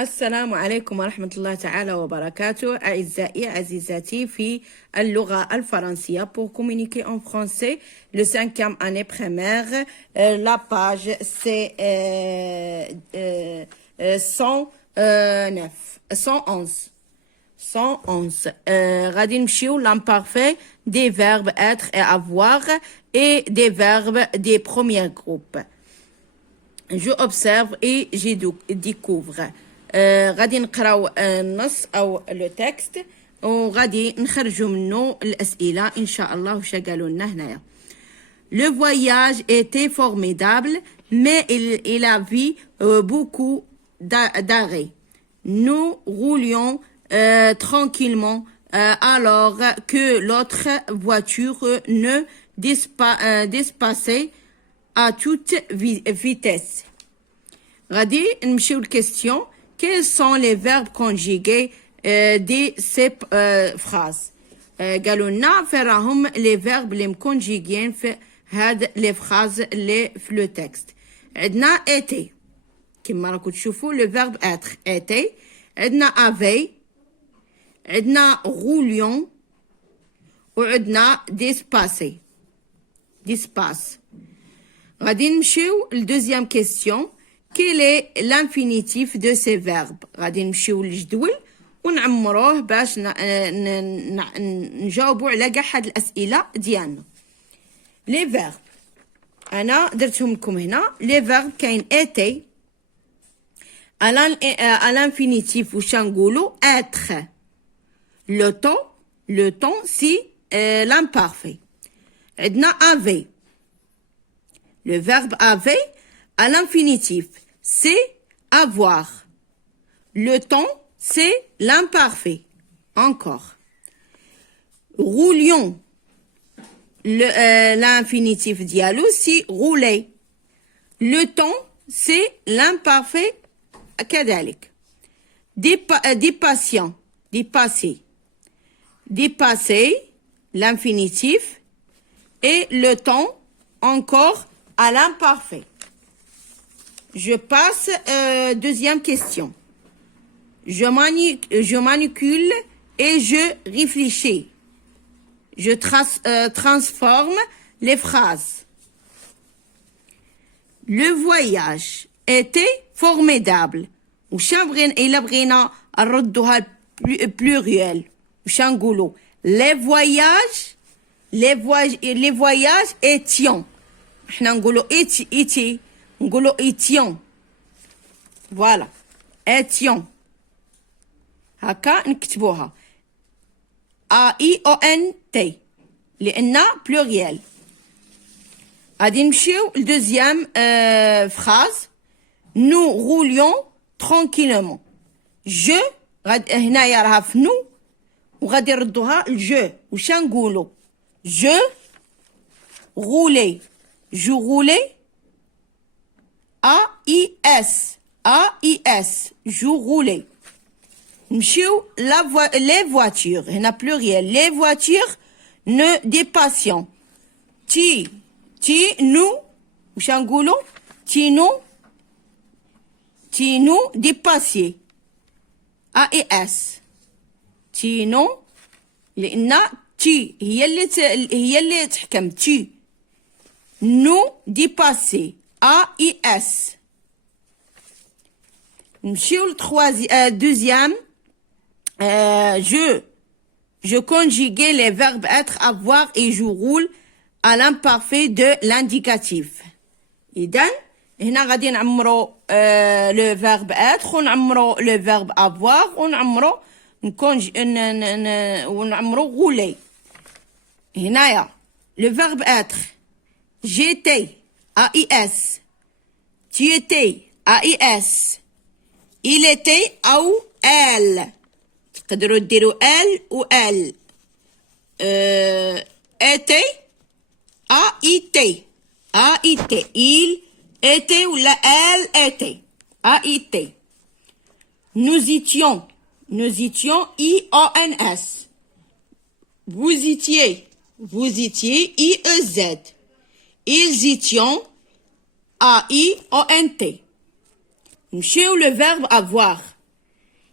السلام عليكم ورحمة الله تعالى وبركاته. أعزائي عزيزاتي في اللغة الفرنسية. Pour communiquer en français, le 5e année primaire, la page c'est 109, 111. 111. غادي نمشيو l'imparfait des verbes être et avoir et des verbes des premiers groupes. Je observe et je découvre. غادي نقراو النص او لو تكست وغادي نخرجوا منه الاسئله ان شاء الله واش قالوا لنا هنايا. Le voyage était formidable mais il a vu beaucoup d'arrêts. Nous roulions tranquillement alors que l'autre voiture ne dépassait à toute vitesse. غادي نمشيو للكيستيون. Quels sont les verbes conjugués de ces phrases? قالوا لنا فراهم les verbes اللي مكونجيغين في هاد les phrases اللي في لو تكست. عندنا été كما راكم تشوفوا le verbe être été. عندنا avait. عندنا roulions وعندنا dispasse. غادي نمشيو لدوزيام كيستيون. Quel est l'infinitif de ces verbes? غادي نمشيو للجدول ونعمروه باش نجاوبوا على كاع هاد الأسئلة ديالنا. لي فيرب أنا درتهم لكم هنا. لي فيرب كاين été à l'infinitif واش نقولوا être. Le temps si l'imparfait. عندنا avait. Le verbe avait à l'infinitif, c'est avoir. Le temps, c'est l'imparfait. Encore. Roulions. L'infinitif dialo, c'est rouler. Le temps, c'est l'imparfait. كذلك. Dépasser, l'infinitif. Et le temps, encore à l'imparfait. Je passe deuxième question. Je manipule et je réfléchis. Je transforme les phrases. Le voyage était formidable. وش إلا بغينا نردوها pluriel وش نقولوا les voyages étions. احنا نقولوا éti نقولوا étions. Voilà. étions. هكا نكتبوها AIONT لأنها pluriel. غادي نمشيو لدوزيام phrase. Nous roulions tranquillement. Je هنايا راها في nous وغادي نردوها الجو وش نقولوا je roulais. Je roulais. AIS. Je roulais. نمشيو les voitures. هنا pluriel. Les voitures ne dépassions. nous واش نقولوا nous dépasser. AIS. nous لأن هي اللي تحكم. nous dépasser. AIS. نمشيو deuxième. Je conjuguais les verbes être, avoir et je roule à l'imparfait de l'indicatif. إذن هنا غادي نعمرو le verbe être ونعمرو le verbe avoir ونعمرو rouler. هنايا le verbe être. J'étais. AIS. Tu étais. AIS. Il était أو elle. تقدروا ديروا elle ou elle. était. AIT. Il était ou elle était. AIT. Nous étions. IONS. Vous étiez. IEZ. Ils étions. AIONT. نمشيو le verbe avoir.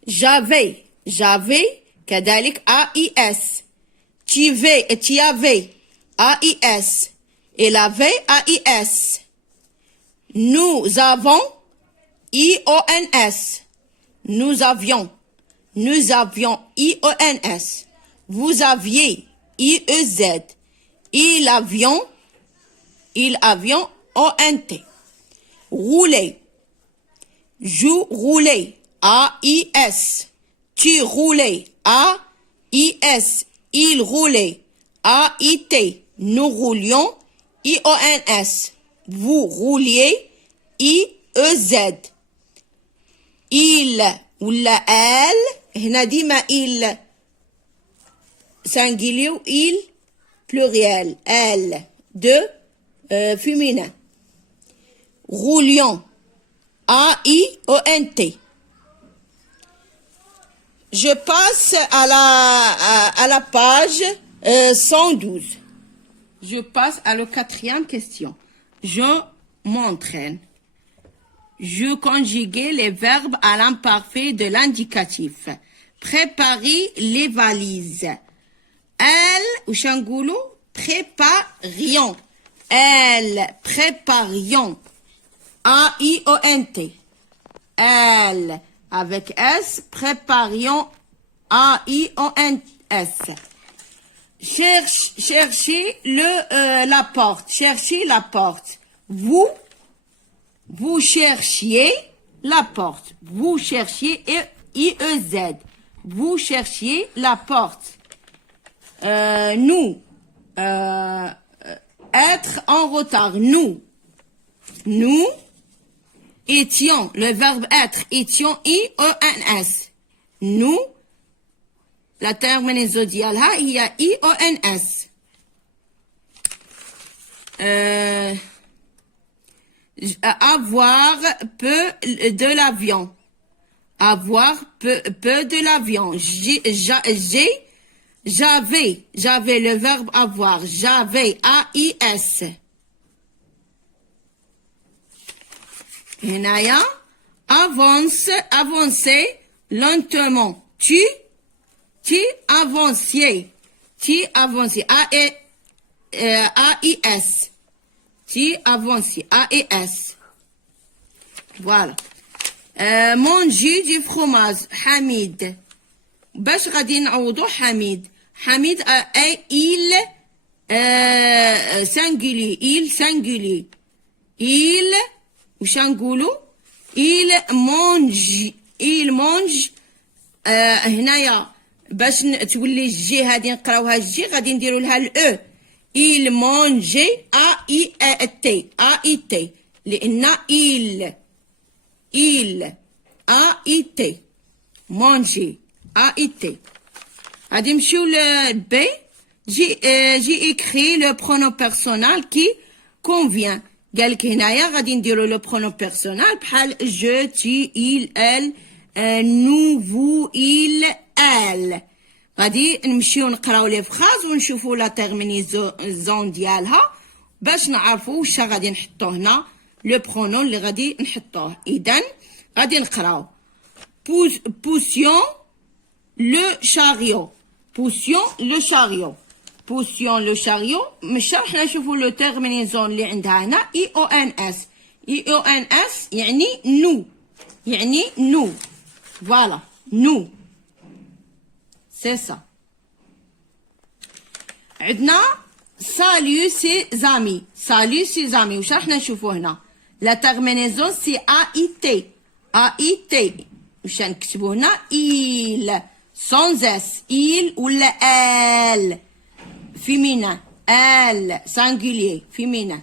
j'avais كذلك AIS. tu avais AIS. il avait AIS. nous avons IONS. nous avions IONS. vous aviez IEZ. ils avions ONT. rouler, je roulais AIS. tu roulais AIS. il roulait AIT. nous roulions IONS. vous rouliez IEZ. il ولا elle هنا ديما il singulier ou il pluriel. elle de féminin. roulions AIONT. je passe à la page 112. je passe à la 4e question. je m'entraîne. je conjuguais les verbes à l'imparfait de l'indicatif. préparer les valises. elle وش نقولوا préparions. elle préparions AIONT. elle avec S préparions AIONS. cherchez la porte. cherchez la porte. vous cherchiez la porte. vous cherchiez IEZ. vous cherchiez la porte. nous être en retard. nous étions, le verbe être, étions IONS. nous, la terminaison ديالها هي IONS. avoir peu de l'avion. avoir peu de l'avion. j'avais le verbe avoir. j'avais AIS. هنايا avancer lentement. tu avanciais. AIS. tu avanciais AIS. voilà. manger du fromage. حميد. باش غادي نعوضو حميد. حميد il singulier. il وش نقولوا il mange هنايا باش تولي الجي هادي نقراوها الجي غادي نديروا لها الاو. il mange AIT لان il AIT manger AIT. غادي نمشيو لبي. j'ai écrit le pronom personnel qui convient. قالك هنايا غادي نديرو لو برونون بيرسونال بحال جو تي il elle nous vous il elle. غادي نمشيو نقراو لي فراز ونشوفو لا تيرمينيزون ديالها باش نعرفو واش غادي نحطو هنا لو برونون اللي غادي نحطوه. اذا غادي نقراو poussions le chariot. poussions le chariot. مش راح نشوفوا لو تيرمينيزون اللي عندها هنا IONS. يعني nous. voilà nous. c'est ça. عندنا salut ses amis. وش راح نشوفوا هنا لا تيرمينيزون سي AIT. وش نكتبوا هنا il sans s. il ولا elle féminin. elle singulier féminin.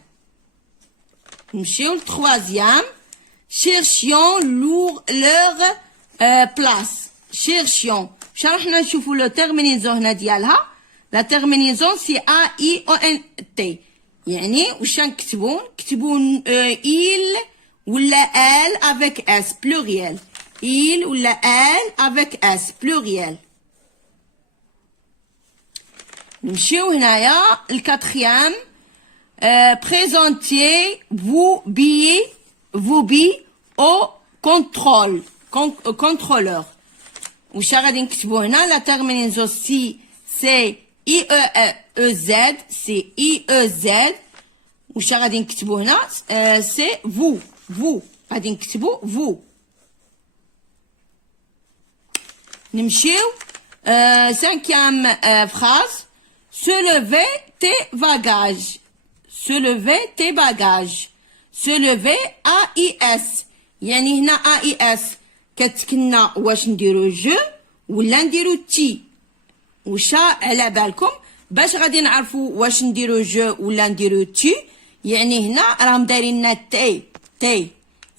نمشيو للتروازيام. cherchions leur place. cherchions واش راح نشوفوا لو تيرمينيزون هنا ديالها. لا تيرمينيزون سي AIONT. يعني واش نكتبوا il ولا elle avec s pluriel. il ولا elle avec s pluriel. نمشيو هنايا الكاتريام. présentez vous billes au contrôleur. وش غادي نكتبو هنا لا تيرمينيزون سي سي اي او زد سي اي او زد وش غادي نكتبو هنا سي فو غادي نكتبو فو نمشيو cinquième phrase se lever tes bagages se lever tes bagages se lever AIS يعني هنا AIS كتكنا واش نديرو جو ولا نديرو تي وشا على بالكم باش غادي نعرفوا واش نديرو جو ولا نديرو تي يعني هنا راهم دايرين لنا تي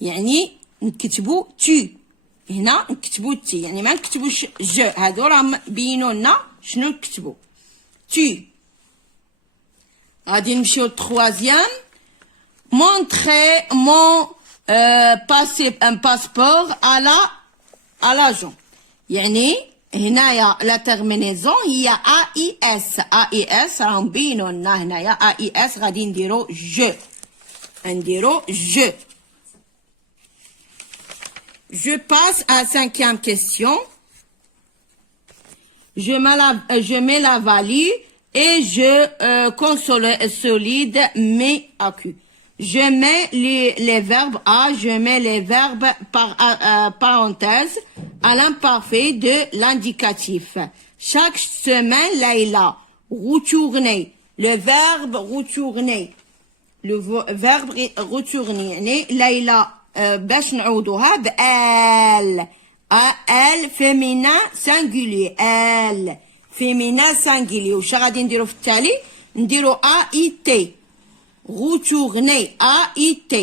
يعني نكتبو تي هنا نكتبو تي يعني ما نكتبوش جو هادو راهم بينوا لنا شنو نكتبو تي غادي نمشيو للتخوازيام montrer mon passeport à l'agent يعني هنايا لا تيرمينيزون هي AIS راهم بينوا لنا هنايا AIS غادي نديرو جو Je passe à la cinquième question. Je mets la valise et je consolide mes accus. Je mets les verbes à, je mets les verbes par parenthèse à l'imparfait de l'indicatif. Chaque semaine, Laïla, retourner. Le verbe retourner. Le verbe retourner. Laïla. باش نعوضوها بال féminin singulier féminin singulier وش غادي نديرو في التالي نديرو AIT retourner AIT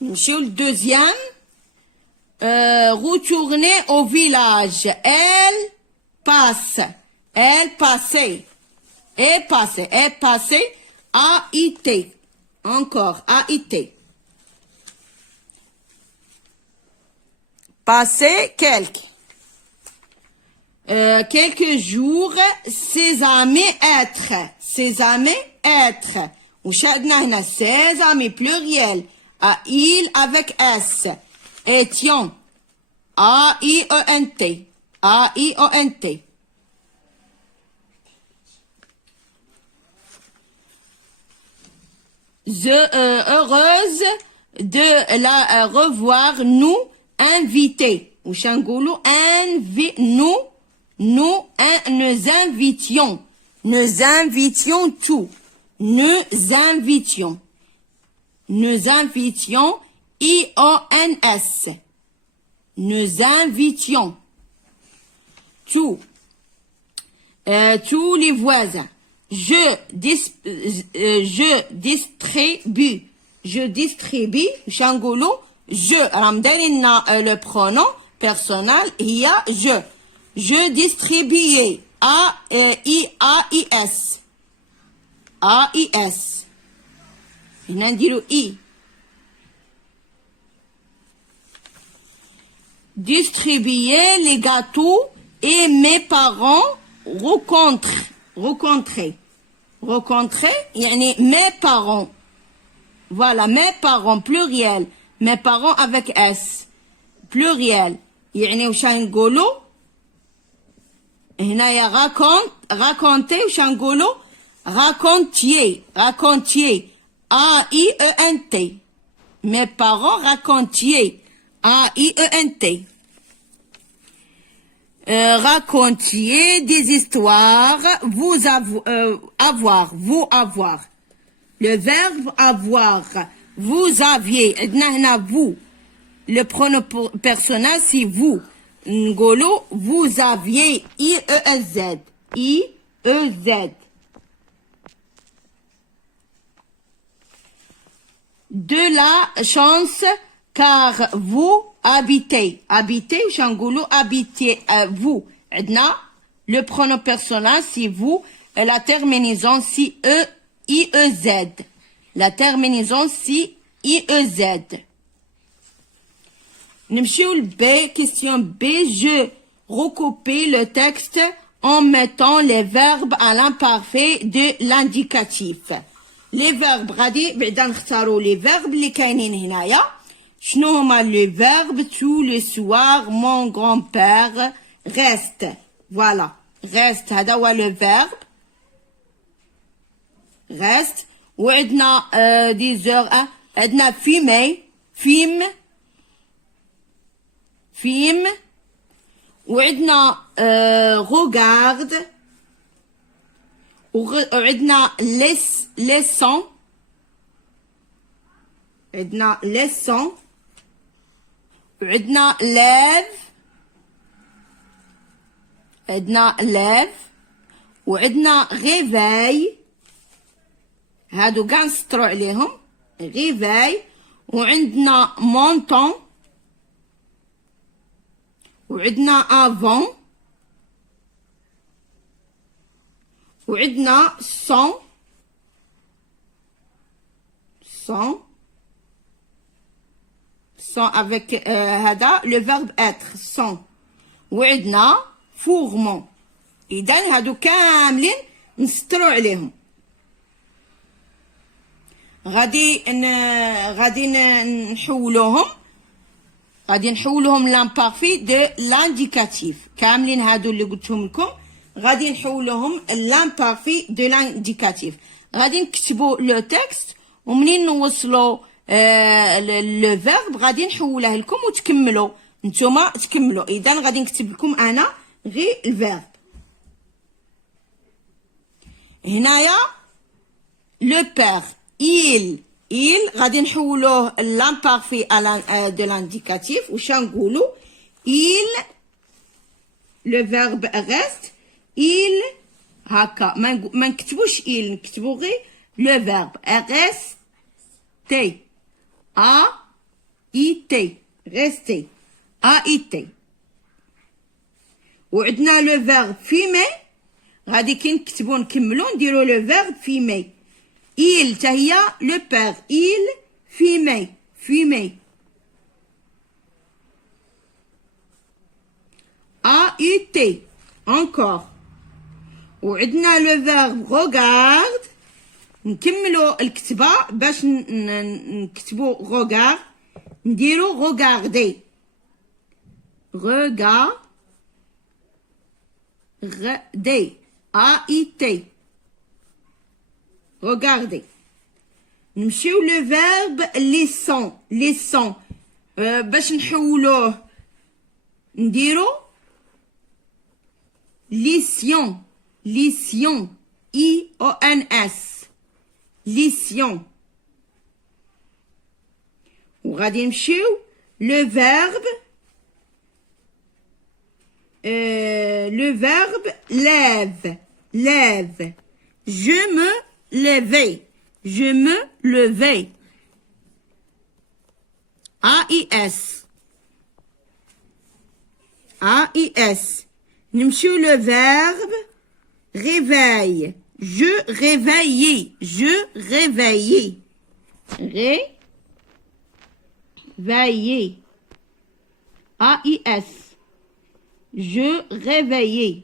نمشيو للدوزيام retourner au village elle passait AIT encore AIT passer quelques jours ses amis être وش عندنا هنا ses amis pluriel il avec S étions AIONT heureuse de la revoir nous inviter وش نقولوا nous invitions tout nous invitions IONS nous invitions tous les voisins je distribue شنقولوا je راهم دايرين le pronom personnel هي je distribuais AIS هنا نديرو I distribuer les gâteaux et mes parents rencontrer يعني mes parents voilà mes parents pluriel mes parents avec S pluriel يعني وش نقولوا هنايا raconter وش نقولوا racontier AIENT mes parents racontiers AIENT racontiez des histoires vous avoir le verbe avoir vous aviez vous le pronom personnel c'est vous ngolo vous aviez IEZ de la chance car vous habitez وش نقولوا habitez vous عندنا le pronom personnel c'est vous la terminaison c'est IEZ la terminaison c'est IEZ نمشيو ل B question B je recoupe le texte en mettant les verbes à l'imparfait de l'indicatif les verbes غادي بعدا نختاروا les verbes اللي كاينين هنايا شنو هما les verbes tous les soirs mon grand-père reste. Voilà. Reste هذا هو le verbe. Reste. وعندنا des heures. عندنا فيم. وعندنا regarde. وعندنا leçon. عندنا leçon. وعندنا lève. وعندنا réveil. هادو كاع نسطرو عليهم. réveil. وعندنا montant. وعندنا avant. وعندنا sans avec هذا le verbe être sans. وعندنا fourmont. إذن هادو كاملين نسطرو عليهم. غادي نحولوهم l'imparfait de l'indicatif. كاملين هادو اللي قلتهم لكم غادي نحولوهم l'imparfait de l'indicatif. غادي نكتبوا لو تكست ومنين نوصلوا لو فيرب غادي نحوله لكم وتكملوا نتوما تكملوا. اذا غادي نكتب لكم انا غير الفيرب. هنايا لو بير il غادي نحولوه l'imparfait de l'indicatif. واش نقولوا il le verbe reste il هكا ما نكتبوش il نكتبو غير le verbe rester rester وعندنا le verbe fumer غادي كي نكتبو نكملو نديرو le verbe fumer il تا هي le père il fumait AUT encore. وعندنا le verbe regarde نكملوا الكتبة باش نكتبوا regard نديروا regarder AIT regarder. نمشيو le verbe laissant باش نحولوه نديروا lision IONS lision. وغادي نمشيو le verbe lève je me levais AIS. نمشيو le verbe réveil je réveillais AIS je réveillais.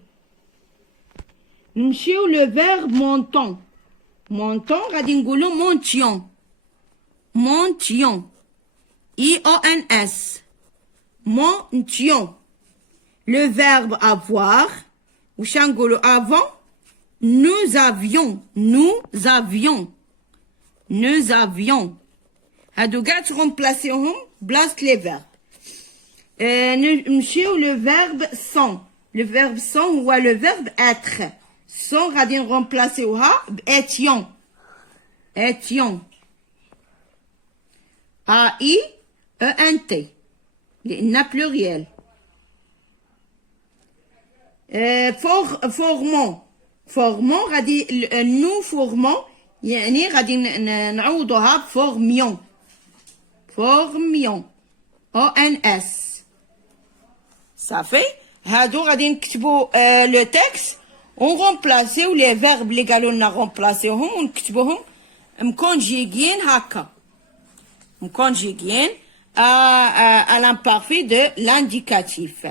نمشيو le verbe montant غادي نقولو montions IONS montions. Le verbe avoir واش نقولو avant nous avions هادو كاع تغمبلاسيوهم بلاصة لي فيرب. نمشيو le verbe sans. Le verbe sans هو le verbe être. sans غادي نغمبلاسيوها بétions AIENT لأنها بلوريال. formons غادي nous formons يعني غادي نعوضوها formions ONS صافي. هادو غادي نكتبو لو تكست ونغمبلاسيو لي فيرب اللي قالوا لنا غمبلاسيوهم ونكتبوهم مكونجيغين هكا مكونجيغين à l'imparfait de l'indicatif.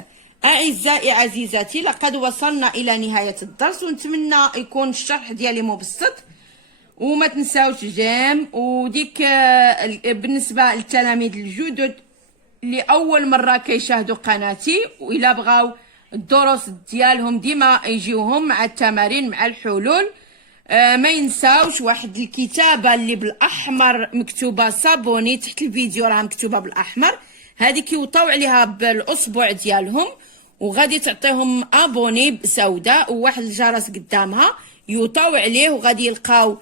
أعزائي عزيزاتي لقد وصلنا إلى نهاية الدرس ونتمنى يكون الشرح ديالي مبسط وما تنساوش جيم. وديك بالنسبه للتلاميذ الجدد اللي اول مره كيشاهدوا قناتي والا بغاو الدروس ديالهم ديما يجيوهم مع التمارين مع الحلول، ما ينساوش واحد الكتابه اللي بالاحمر مكتوبه صابوني تحت الفيديو، راه مكتوبه بالاحمر، هذه كيوطاو عليها بالاصبع ديالهم وغادي تعطيهم ابوني سوداء وواحد الجرس قدامها يوطاو عليه، وغادي يلقاو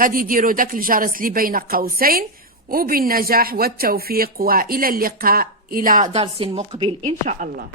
غادي يديروا داك الجرس اللي بين قوسين. وبالنجاح والتوفيق والى اللقاء الى درس مقبل ان شاء الله.